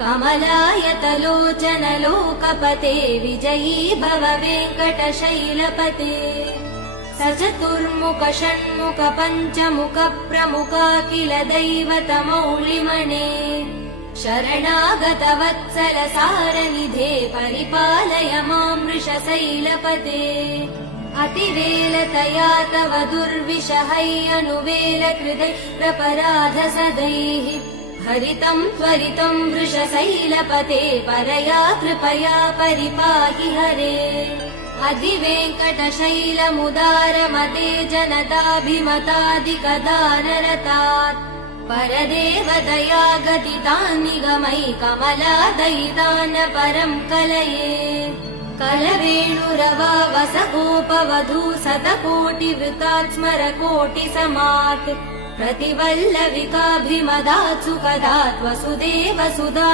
कमलायतलोचन लोकपते विजयी भव वेङ्कटशैलपते सचतुर्मुख षण्मुख पञ्चमुख प्रमुखाखिल दैवतमौलिमणे शरणागत वत्सल सारनिधे परिपालय मां वृषशैलपते अतिवेलतया तव दुर्विषहैरनुवेल कृदै प्रपराध सदैः हरितं त्वरितं वृषशैलपते परया कृपया परिपाहि हरे अधिवेङ्कटशैलमुदारमते जनताभिमतादिकदानरतात् परदेवदया गदितान् निगमै कमलादयितान् परं कलये कलवेणुरवावसगोपवधू शतकोटिवृतात् स्मरकोटिसमात् प्रतिवल्लविकाभिमदात् सुखदात् वसुदेव सुधा